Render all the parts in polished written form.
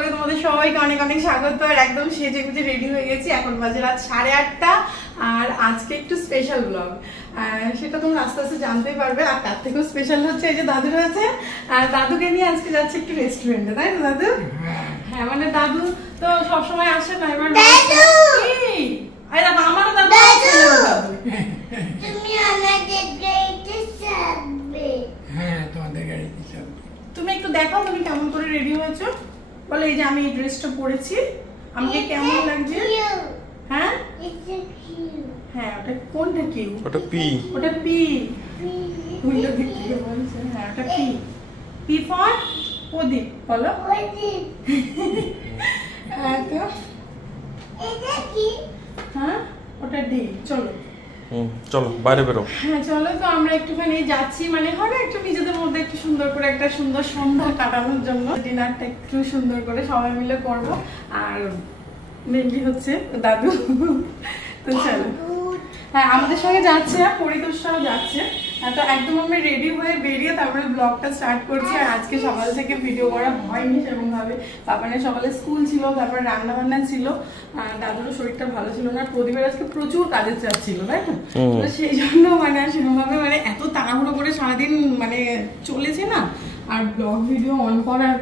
ব্লগে তোমাদের সবাইকে অনেক অনেক স্বাগত। আর একদম সেজে গুজে রেডি হয়ে গেছি, এখন বাজে রাত 8:30। আর আজকে একটু স্পেশাল ব্লগ, সেটা তোমরা আস্তে আস্তে জানতেই পারবে। আর তার থেকেও স্পেশাল হচ্ছে এই যে দাদু রয়েছে, আর দাদুকে নিয়ে আজকে যাচ্ছে একটু রেস্টুরেন্টে, তাই তো দাদু? হ্যাঁ, মানে দাদু তো সবসময় আসে না, এবার আমারও দাদু তুমি একটু দেখাও তুমি কেমন করে রেডি হয়েছো, বলে এই যে আমি এই ড্রেসটা পরেছি, আমাকে কেমন লাগছে? হ্যাঁ হ্যাঁ, ওটা কোনটা কিউ? ওটা পি, ওটা পি। উল্টো দিক থেকে বলছে। হ্যাঁ, ওটা পি। পি ফর প্রদীপ, বলো। হ্যাঁ, ওটা ডি। চলো চলো বাইরে বেরো। হ্যাঁ চলো, তো আমরা একটুখানি যাচ্ছি, মানে হয় না একটু নিজেদের মধ্যে একটু সুন্দর করে একটা সুন্দর সন্ধ্যা কাটানোর জন্য ডিনারটা একটু সুন্দর করে সবাই মিলে করব। আর মেনলি হচ্ছে দাদু। তো চলো, হ্যাঁ আমাদের সঙ্গে যাচ্ছে, পরিতোষটাও যাচ্ছে। তো একদম আমি রেডি হয়ে বেরিয়ে তারপরে ব্লগটা স্টার্ট করছি। আর আজকে সকাল থেকে ভিডিও করা হয়নি সেরকম ভাবে, পাপানের সকালে স্কুল ছিল, তারপরে রান্না বান্না ছিল, দাদুরও শরীরটা ভালো ছিল না, প্রদীপের আজকে প্রচুর কাজের চাপ ছিল, তাই তো? সেই জন্য মানে সেরকম ভাবে মানে এত তাড়াহুড়ো করে সারাদিন মানে চলেছে না, আর ব্লগ ভিডিও অন করার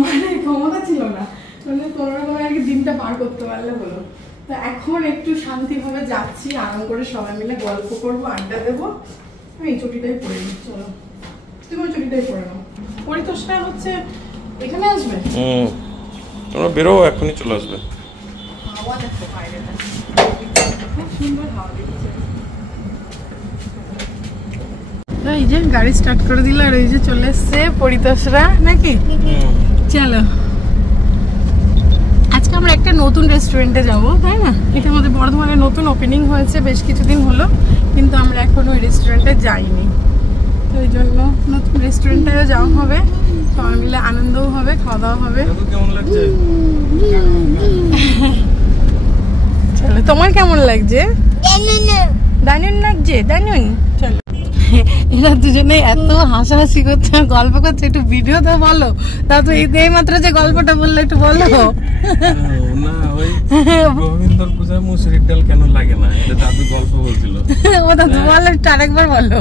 মানে ক্ষমতা ছিল না, মানে কোনো রকম আর কি দিনটা পার করতে পারলে হলো। তো এখন একটু শান্তিভাবে যাচ্ছি, আরাম করে সবাই মিলে গল্প করবো, আড্ডা দেবো। আমি এই চটিটাই পরে নিই, চলো তুমি ওই চটিটাই পরে নাও। পরিতোষটা হচ্ছে এখানে আসবে, তোমরা বেরো, এখনই চলে আসবে। হাওয়া দেখো বাইরেটা, খুব সুন্দর হাওয়া দিচ্ছে। এই যে গাড়ি স্টার্ট করে দিল, আর এই যে চলে এসছে পরিতোষরা, নাকি? চলো, আজকে আমরা একটা নতুন রেস্টুরেন্টে যাবো, তাই না? এটা আমাদের বর্ধমানে নতুন ওপেনিং হয়েছে বেশ কিছুদিন হলো, কিন্তু আমরা এখন ওই রেস্টুরেন্টে যাইনি। তো ওই জন্য নতুন রেস্টুরেন্টেও যাওয়া হবে, সবাই মিলে আনন্দও হবে, খাওয়া দাওয়া হবে। কেমন লাগছে? চলো, তোমার কেমন লাগছে? দানুন লাগছে, দানুন। চলো, এরা দুজনে এত হাসাহাসি করছে, গল্প করছে, একটু ভিডিও তো বলো। দাদু এই মাত্র যে গল্পটা বললে একটু বলো না। ওই গোবিন্দর পূজায় মুসুরির ডাল কেন লাগে না, এটা দাদু গল্প বলছিল। ও দাদু বলো, একটু আরেকবার বলো।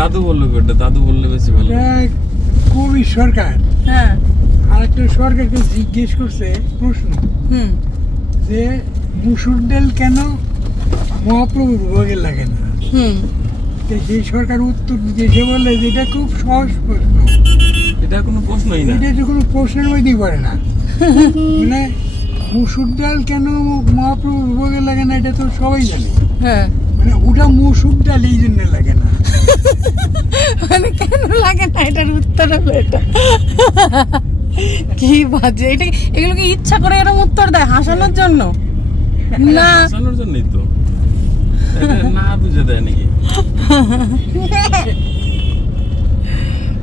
দাদু বললো, ওটা দাদু বললে বেশি ভালো। কবি সরকার হ্যাঁ আরেকটা সরকারকে জিজ্ঞেস করছে প্রশ্ন, যে মুসুর ডাল কেন মহাপ্রভুর ভোগে লাগে না? সেই সরকার উত্তর দিয়েছে, বলে যে এটা খুব সহজ প্রশ্ন, এটা কোনো প্রশ্নই না, এটা তো কোনো প্রশ্নের মধ্যেই পড়ে না। মানে মুসুর ডাল কেন মহাপ্রভুর ভোগে লাগে না, এটা তো সবাই জানে। হ্যাঁ, মানে ওটা মুসুর ডাল এই জন্য লাগে না। মানে কেন লাগে না, এটার উত্তর হলো এটা। কি বাজে, এটা এগুলোকে ইচ্ছা করে এরকম উত্তর দেয় হাসানোর জন্য? না, হাসানোর জন্যই তো, না বুঝে দেয় নাকি?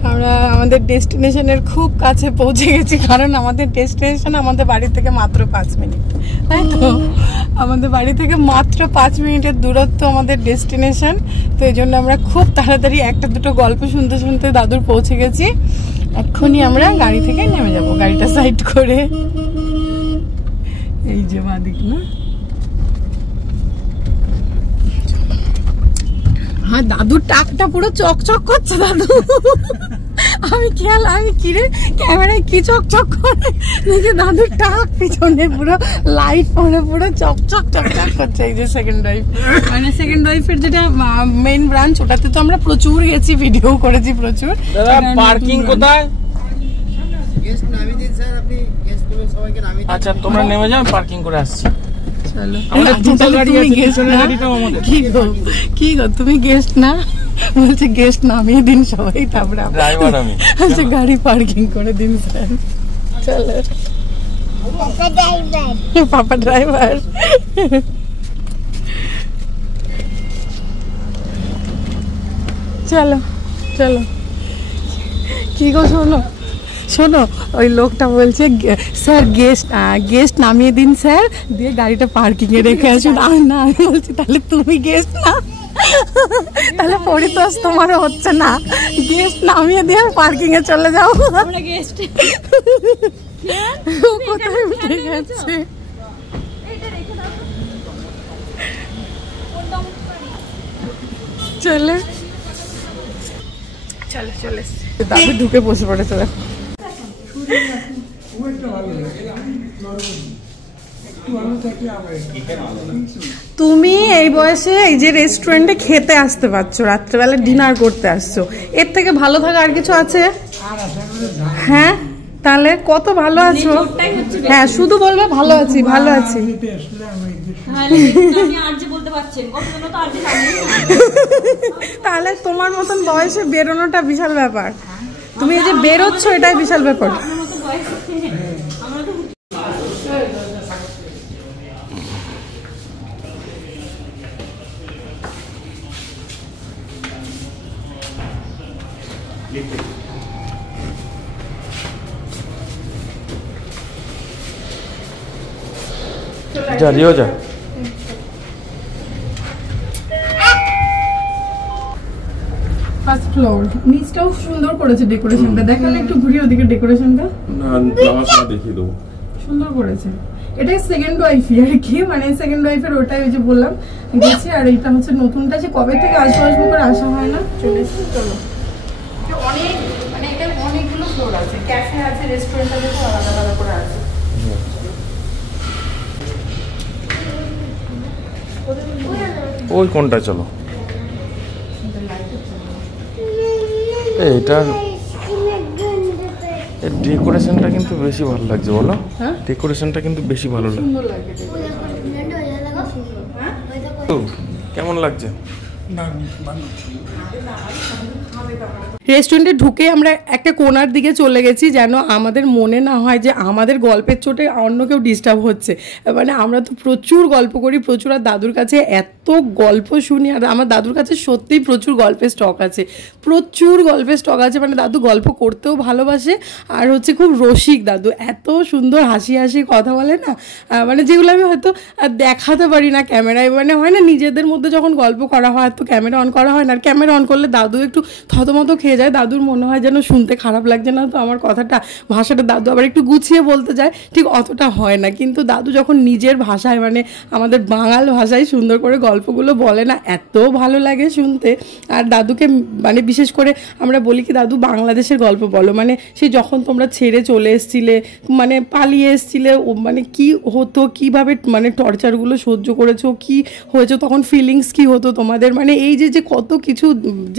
আমরা আমাদের ডেস্টিনেশনের খুব কাছে পৌঁছে গেছি, কারণ আমাদের ডেস্টিনেশন আমাদের বাড়ি থেকে মাত্র 5 মিনিট, তাই তো? আমাদের বাড়ি থেকে মাত্র 5 মিনিটের দূরত্ব আমাদের ডেস্টিনেশন। তো এই জন্য আমরা খুব তাড়াতাড়ি একটা দুটো গল্প শুনতে শুনতে দাদুর পৌঁছে গেছি। এক্ষুনি আমরা গাড়ি থেকে নেমে যাব, গাড়িটা সাইড করে। এই যে বাদিক না, হ্যাঁ দাদুর টাকটা পুরো চকচক করছে। দাদু আমি খেয়াল, আমি কিরে ক্যামেরায় কি চকচক করে দেখি, দাদুর টাক পিছনে পুরো লাইট পরে পুরো চকচক চকচক করছে। এই যে সেকেন্ড ড্রাইভ, মানে সেকেন্ড ড্রাইভের যেটা মেইন ব্রাঞ্চ, ওটাতে তো আমরা প্রচুর গেছি, ভিডিও করেছি প্রচুর। পার্কিং কোথায়? আচ্ছা তোমরা নেমে যাও, পার্কিং করে আসছি। তুমি গেস্ট না? বলছে গেস্ট নামিয়ে দিন সবাই, তারপরে ড্রাইভার আমি। আচ্ছা গাড়ি পার্কিং করে দিন স্যার। চলো, পাপা ড্রাইভার। চলো চলো, কি গো শোনো শোনো, ওই লোকটা বলছে স্যার গেস্ট নামিয়ে দিন স্যার, দিয়ে গাড়িটা পার্কিং এ রেখে আসুন। আর না, আমি বলছি তাহলে তুমি গেস্ট না, তাহলে পরিতোষ তোমারও হচ্ছে না, গেস্ট নামিয়ে দিয়ে পার্কিং এ চলে যাও। আমরা গেস্ট কোথায় যাচ্ছে। চলে চলে চলে দাদু ঢুকে বসে পড়েছে। দেখো তুমি এই বয়সে এই যে রেস্টুরেন্টে খেতে আসতে পারছো, রাত্রেবেলা ডিনার করতে আসছো, এর থেকে ভালো থাকা আর কিছু আছে? হ্যাঁ, তাহলে কত ভালো আছো। হ্যাঁ, শুধু বলবে ভালো আছি ভালো আছি। তাহলে তোমার মতন বয়সে বেরোনোটা বিশাল ব্যাপার। তুমি এই যে বেরোচ্ছ এটাই বিশাল ব্যাপার। যা দিও যা। ফার্স্ট ফ্লোর, নিচটাও সুন্দর করেছে ডেকোরেশনটা। দেখালে একটু ঘুরিয়ে ওদিকে ডেকোরেশনটা। না, দেখিয়ে দেবো। সুন্দর করেছে। এটাই সেকেন্ড ওয়াইফই আর কি, মানে সেকেন্ড ওয়াইফের ওটাই ওই যে বললাম গেছে। আর এইটা হচ্ছে নতুনটা, যে কবে থেকে আসবো করে আসা হয় না, চলে এসেছি। চলো, অনেক মানে এটা অনেকগুলো ফ্লোর আছে, ক্যাফে আছে, রেস্টুরেন্ট আছে, তো আলাদা আলাদা করে আছে। ওই কোনটা? চলো, এটার ডেকোরেশনটা কিন্তু বেশি ভালো লাগছে, বলো? হ্যাঁ, ডেকোরেশনটা কিন্তু বেশি ভালো লাগছে। সুন্দর লাগে। কেমন লাগছে? রেস্টুরেন্টে ঢুকে আমরা একটা কোনার দিকে চলে গেছি, যেন আমাদের মনে না হয় যে আমাদের গল্পের চোটে অন্য কেউ ডিস্টার্ব হচ্ছে। মানে আমরা তো প্রচুর গল্প করি, প্রচুর। আর দাদুর কাছে এত গল্প শুনি, আর আমার দাদুর কাছে সত্যিই প্রচুর গল্পের স্টক আছে, প্রচুর গল্পের স্টক আছে। মানে দাদু গল্প করতেও ভালোবাসে, আর হচ্ছে খুব রসিক দাদু। এত সুন্দর হাসি হাসি কথা বলে না, মানে যেগুলো আমি হয়তো দেখাতে পারি না ক্যামেরায়। মানে হয় না, নিজেদের মধ্যে যখন গল্প করা হয় তো ক্যামেরা অন করা হয় না, আর ক্যামেরা অন করলে দাদু একটু থতমত খেয়ে যায়। দাদুর মনে হয় যেন শুনতে খারাপ লাগছে না তো আমার কথাটা, ভাষাটা দাদু আবার একটু গুছিয়ে বলতে যায়, ঠিক অতটা হয় না। কিন্তু দাদু যখন নিজের ভাষায়, মানে আমাদের বাঙাল ভাষায় সুন্দর করে গল্পগুলো বলে না, এত ভালো লাগে শুনতে। আর দাদুকে মানে বিশেষ করে আমরা বলি কি, দাদু বাংলাদেশের গল্প বলো। মানে সেই যখন তোমরা ছেড়ে চলে এসছিলে, মানে পালিয়ে এসছিলে, মানে কি হতো, কিভাবে মানে টর্চারগুলো সহ্য করেছো, কি হয়েছে তখন, ফিলিংস কি হতো তোমাদের, মানে এই যে কত কিছু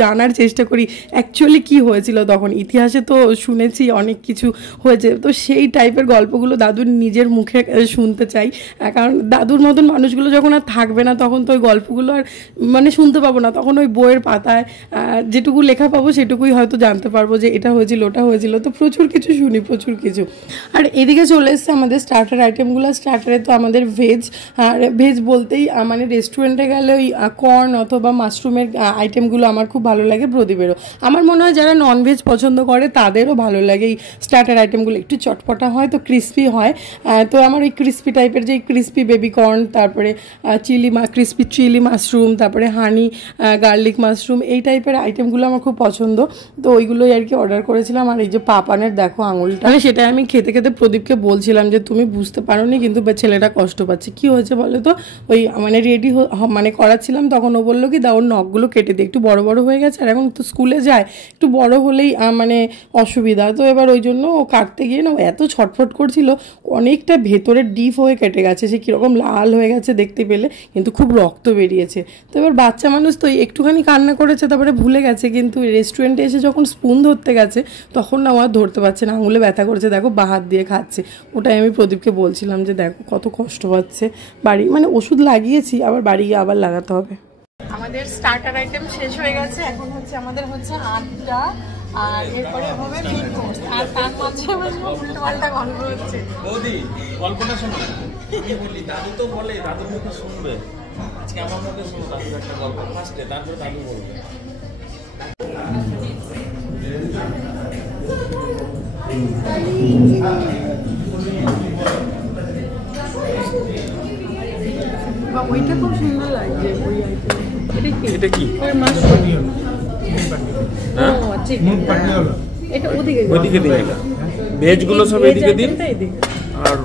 জানার চেষ্টা করি অ্যাকচুয়ালি কি হয়েছিল তখন। ইতিহাসে তো শুনেছি অনেক কিছু হয়েছে, তো সেই টাইপের গল্পগুলো দাদুর নিজের মুখে শুনতে চাই। কারণ দাদুর মতন মানুষগুলো যখন আর থাকবে না, তখন তো ওই গল্পগুলো আর মানে শুনতে পাবো না। তখন ওই বইয়ের পাতায় যেটুকু লেখা পাবো সেটুকুই হয়তো জানতে পারবো যে এটা হয়েছিল ওটা হয়েছিল। তো প্রচুর কিছু শুনি, প্রচুর কিছু। আর এদিকে চলে এসছে আমাদের স্টার্টার আইটেমগুলো। স্টার্টারে তো আমাদের ভেজ, আর ভেজ বলতেই মানে রেস্টুরেন্টে গেলে ওই কর্ন অথবা মাশরুমের আইটেমগুলো আমার খুব ভালো লাগে, প্রদীপেরও। আমার মনে হয় যারা ননভেজ পছন্দ করে তাদেরও ভালো লাগে এই স্টার্টার আইটেমগুলো। একটু চটপটা হয় তো, ক্রিস্পি হয়। তো আমার ওই ক্রিস্পি টাইপের, যে ক্রিস্পি বেবি কর্ন, তারপরে ক্রিস্পি চিলি মাশরুম, তারপরে হানি গার্লিক মাশরুম, এই টাইপের আইটেমগুলো আমার খুব পছন্দ। তো ওইগুলোই আর কি অর্ডার করেছিলাম। আর এই যে পাপানের দেখো আঙুলটা, মানে সেটা আমি খেতে খেতে প্রদীপকে বলছিলাম যে তুমি বুঝতে পারো নি, কিন্তু ছেলেটা কষ্ট পাচ্ছে। কি হয়েছে বলো তো? ওই মানে রেডি মানে করাচ্ছিলাম, তখন ও বললো কি দা ওর নখগুলো কেটে দিই, একটু বড় বড় হয়ে গেছে, আর এখন তো স্কুলে যায়, একটু বড় হলেই মানে অসুবিধা। তো এবার ওই জন্য ও কাটতে গিয়ে না এত ছটফট করছিল, অনেকটা ভেতরে ডিপ হয়ে কেটে গেছে, সে কীরকম লাল হয়ে গেছে দেখতে পেলে, কিন্তু খুব রক্ত বেরিয়েছে। তো এবার বাচ্চা মানুষ তো একটুখানি কান্না করেছে, তারপরে ভুলে গেছে। কিন্তু রেস্টুরেন্টে এসে যখন স্পুন ধরতে গেছে, তখন না আমার ধরতে পারছে না, আঙুলে ব্যথা করেছে, দেখো বা হাত দিয়ে খাচ্ছে। ওটাই আমি প্রদীপকে বলছিলাম যে দেখো কত কষ্ট পাচ্ছে। বাড়ি মানে ওষুধ লাগিয়েছি, আবার বাড়ি গিয়ে আবার লাগাতে হবে। আমাদের স্টার্টার আইটেম শেষ হয়ে গেছে, এখন হচ্ছে আমাদের হচ্ছে 8টা, আর এরপরে হবে মেইন কোর্স। আর তার মাঝে উল্টো পাল্টা গল্প হচ্ছে। বৌদি গল্পটা শোনো, আমি বলি দাদু তো বলে, দাদুর মুখে শুনবে, আজকে আমার মুখে শুনো দাদুর একটা গল্প ফার্স্টে, তারপরে দাদু বলবে। ওইটা খুব সুন্দর লাগছে, ওই আইটেম। এটা কি? ওই মাশরুম। হ্যাঁ, ও আচ্ছা, এটা ওদিকে দিন, এটা ভেজ গুলো সব এদিকে দিন। আর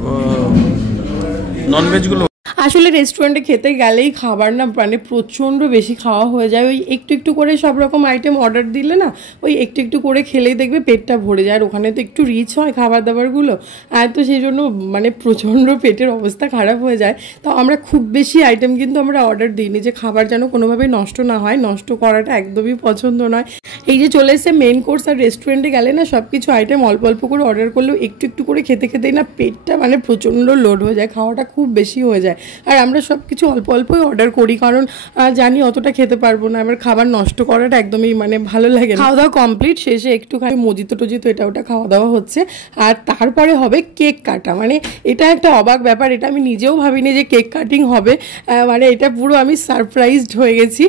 ননভেজগুলো আসলে রেস্টুরেন্টে খেতে গেলেই খাবার না মানে প্রচণ্ড বেশি খাওয়া হয়ে যায়। ওই একটু একটু করে সব রকম আইটেম অর্ডার দিলে না ওই একটু একটু করে খেলেই দেখবে পেটটা ভরে যায়। আর ওখানে তো একটু রিচ হয় খাবার দাবারগুলো, আর তো সেই জন্য মানে প্রচণ্ড পেটের অবস্থা খারাপ হয়ে যায়। তো আমরা খুব বেশি আইটেম কিন্তু আমরা অর্ডার দিইনি, যে খাবার যেন কোনোভাবেই নষ্ট না হয়, নষ্ট করাটা একদমই পছন্দ নয়। এই যে চলে এসে মেন কোর্স, আর রেস্টুরেন্টে গেলে না সব কিছু আইটেম অল্প অল্প করে অর্ডার করলেও একটু একটু করে খেতে খেতেই না পেটটা মানে প্রচণ্ড লোড হয়ে যায়, খাওয়াটা খুব বেশি হয়ে যায়। আর আমরা সব কিছু অল্প অল্পই অর্ডার করি, কারণ জানি অতটা খেতে পারবো না, আবার খাবার নষ্ট করাটা একদমই মানে ভালো লাগে না। খাওয়া দাওয়া কমপ্লিট, শেষে একটুখানি মজিতো টজিতো এটা ওটা খাওয়া দাওয়া হচ্ছে, আর তারপরে হবে কেক কাটা। মানে এটা একটা অবাক ব্যাপার, এটা আমি নিজেও ভাবিনি যে কেক কাটিং হবে, মানে এটা পুরো আমি সারপ্রাইজড হয়ে গেছি।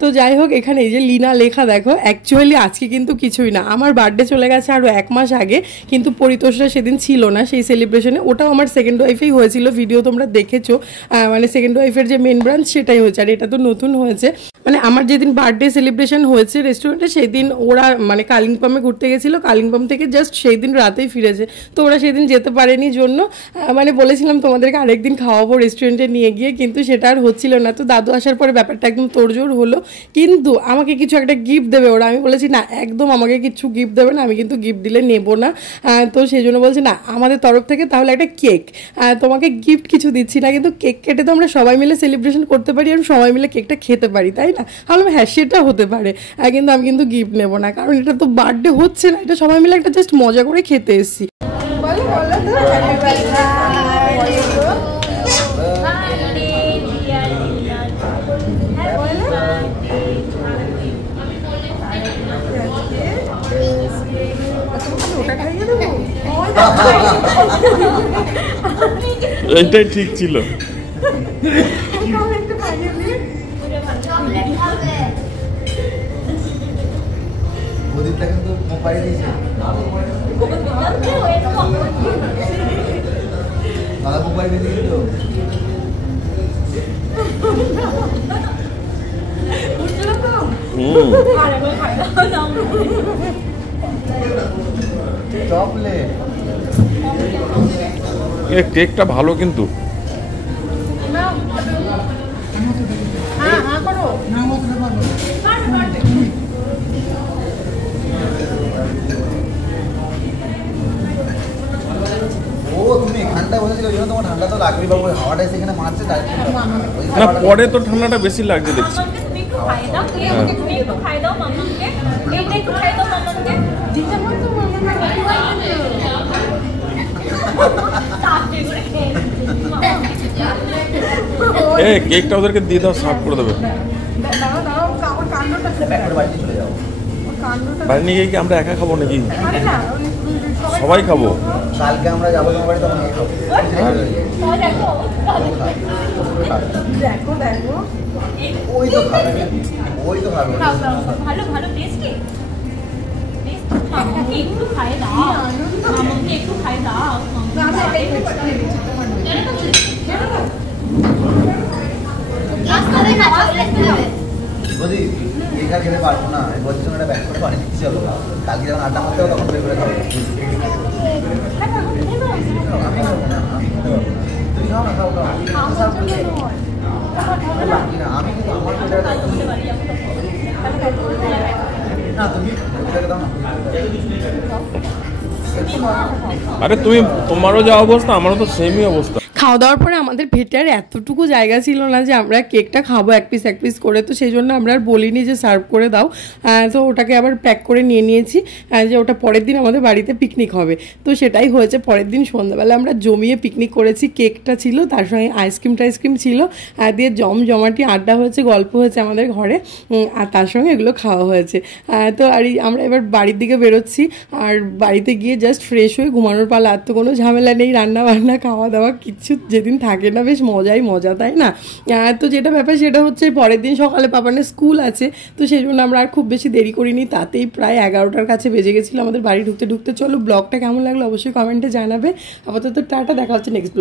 তো যাই হোক, এখানে এই যে লীনা লেখা দেখো, অ্যাকচুয়ালি আজকে কিন্তু কিছুই না, আমার বার্থডে চলে গেছে আরও 1 মাস আগে, কিন্তু পরিতোষরা সেদিন ছিল না সেই সেলিব্রেশনে। ওটাও আমার সেকেন্ড ওয়াইফেই হয়েছিল, ভিডিও তোমরা দেখেছো, মানে সেকেন্ড ওয়াইফের যে মেন ব্রাঞ্চ সেটাই হয়েছে, আর এটা তো নতুন হয়েছে। মানে আমার যেদিন বার্থডে সেলিব্রেশন হয়েছে রেস্টুরেন্টে, সেই দিন ওরা মানে কালিম্পমে ঘুরতে গেছিলো, কালিম্পম থেকে জাস্ট সেই দিন রাতেই ফিরেছে, তো ওরা সেদিন যেতে পারেনি জন্য মানে বলেছিলাম তোমাদেরকে আরেকদিন খাওয়াবো রেস্টুরেন্টে নিয়ে গিয়ে, কিন্তু সেটা আর হচ্ছিল না। তো দাদু আসার পরে ব্যাপারটা একদম তোড়জোড় হলো, কিন্তু আমাকে কিছু একটা গিফট দেবে ওরা। আমি বলেছি না, একদম আমাকে কিছু গিফট দেবে না, আমি কিন্তু গিফট দিলে নেবো না। তো সেই জন্য বলছি না, আমাদের তরফ থেকে তাহলে একটা কেক, তোমাকে গিফট কিছু দিচ্ছি না, কিন্তু কেক কেটে তো আমরা সবাই মিলে সেলিব্রেশন করতে পারি আর সবাই মিলে কেকটা খেতে পারি, তাই না? আমি হ্যাঁ সেটা হতে পারে, কিন্তু আমি কিন্তু গিফট নেবো না, কারণ এটা তো বার্থডে হচ্ছে না, এটা সবাই মিলে একটা জাস্ট মজা করে খেতে এসেছি। এইটাই ঠিক ছিল। কেকটা ভালো কিন্তু না, পরে তো ঠান্ডাটা বেশি লাগছে দেখছি। কেকটা ওদেরকে দিয়ে দাও, সার্ভ করে দেবে। বাড়ি নিয়ে গিয়ে কি আমরা একা খাবো নাকি? সবাই খাবো। কালকে আমরা যাবো তোমার বাড়ি, তখন দেখো দেখো ওই তো খাবে, ওই তো খাবে ভালো ভালো টেস্টি। মামাকে একটু খাই দাও, মামাকে একটু খাই দাও। বলি একা খেতে পারবো না, বলছি একটা ব্যাগ করে পানি দিচ্ছি, চলো কালকে যখন আড্ডা মারতে হবে তখন বের করে খাবো। আমি খাবো না, আমি খেতে পারবো না, তুমি খাও না, খাও খাও না, আমি কিন্তু আমার না, তুমি দাও না। আরে তুমি, তোমারও যা অবস্থা আমারও তো সেমই অবস্থা। খাওয়া দাওয়ার পরে আমাদের পেটে আর এতটুকু জায়গা ছিল না যে আমরা কেকটা খাবো এক পিস করে, তো সেই জন্য আমরা আর বলিনি যে সার্ভ করে দাও। তো ওটাকে আবার প্যাক করে নিয়ে নিয়েছি, যে ওটা পরের দিন আমাদের বাড়িতে পিকনিক হবে। তো সেটাই হয়েছে, পরের দিন সন্ধ্যাবেলা আমরা জমিয়ে পিকনিক করেছি, কেকটা ছিল, তার সঙ্গে আইসক্রিম ছিল, দিয়ে জমজমাটি আড্ডা হয়েছে, গল্প হয়েছে আমাদের ঘরে, আর তার সঙ্গে এগুলো খাওয়া হয়েছে। তো আর আমরা এবার বাড়ির দিকে বেরোচ্ছি, আর বাড়িতে গিয়ে জাস্ট ফ্রেশ হয়ে ঘুমানোর পালা, আর তো কোনো ঝামেলা নেই, রান্না বান্না খাওয়া দাওয়া কিচ্ছু যেদিন থাকে না, বেশ মজাই মজা, তাই না? তো যেটা ব্যাপার সেটা হচ্ছে পরের দিন সকালে পাপানের স্কুল আছে, তো সেই জন্য আমরা আর খুব বেশি দেরি করিনি, তাতেই প্রায় 11টার কাছে বেজে গেছিলো আমাদের বাড়ি ঢুকতে। চলো ব্লগটা কেমন লাগলো অবশ্যই কমেন্টে জানাবে। আপাতত টাটা, দেখা হচ্ছে নেক্সট।